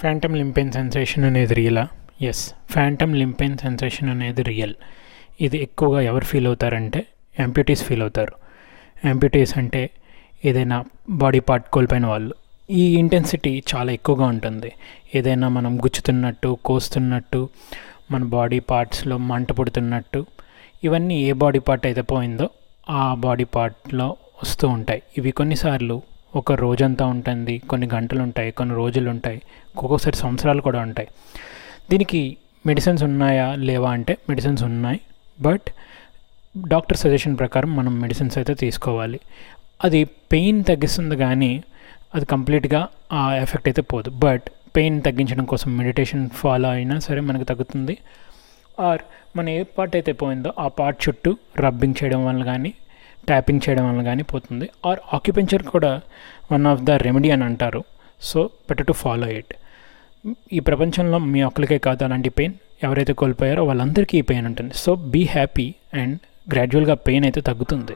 Phantom limb pain sensation అనేది రియలా? Yes, phantom limb pain sensation అనేది రియల్. ఇది ఎక్కువగా ఎవరు ఫీల్ అవుతారంటే యాంప్యూటీస్ ఫీల్ అవుతారు. యాంప్యూటీస్ అంటే ఏదైనా బాడీ పార్ట్ కోల్పోయిన వాళ్ళు. ఈ ఇంటెన్సిటీ చాలా ఎక్కువగా ఉంటుంది. ఏదైనా మనం గుచ్చుతున్నట్టు, కోస్తున్నట్టు, మన బాడీ పార్ట్స్లో మంట పుడుతున్నట్టు, ఇవన్నీ ఏ బాడీ పార్ట్ అయితే పోయిందో ఆ బాడీ పార్ట్లో వస్తూ ఉంటాయి. ఇవి కొన్నిసార్లు ఒక రోజంతా ఉంటుంది, కొన్ని గంటలు ఉంటాయి, కొన్ని రోజులు ఉంటాయి, ఒక్కొక్కసారి సంవత్సరాలు కూడా ఉంటాయి. దీనికి మెడిసిన్స్ ఉన్నాయా లేవా అంటే మెడిసిన్స్ ఉన్నాయి. బట్ డాక్టర్ సజెషన్ ప్రకారం మనం మెడిసిన్స్ అయితే తీసుకోవాలి. అది పెయిన్ తగ్గిస్తుంది కానీ అది కంప్లీట్గా ఆ ఎఫెక్ట్ అయితే పోదు. బట్ పెయిన్ తగ్గించడం కోసం మెడిటేషన్ ఫాలో అయినా సరే మనకు తగ్గుతుంది. ఆర్ మన ఏ పార్ట్ అయితే పోయిందో ఆ పార్ట్ చుట్టూ రబ్బింగ్ చేయడం వల్ల కానీ, ట్యాపింగ్ చేయడం వల్ల కానీ పోతుంది. ఆర్ ఆక్యుపెంచర్ కూడా వన్ ఆఫ్ ద రెమెడీ అని అంటారు. So better to follow it. ఈ ప్రపంచంలో మీ ఒక్కరికే కాదు అలాంటి పెయిన్. ఎవరైతే కోల్పోయారో వాళ్ళందరికీ ఈ పెయిన్ ఉంటుంది. సో బీ హ్యాపీ అండ్ గ్రాడ్యువల్గా పెయిన్ అయితే తగ్గుతుంది.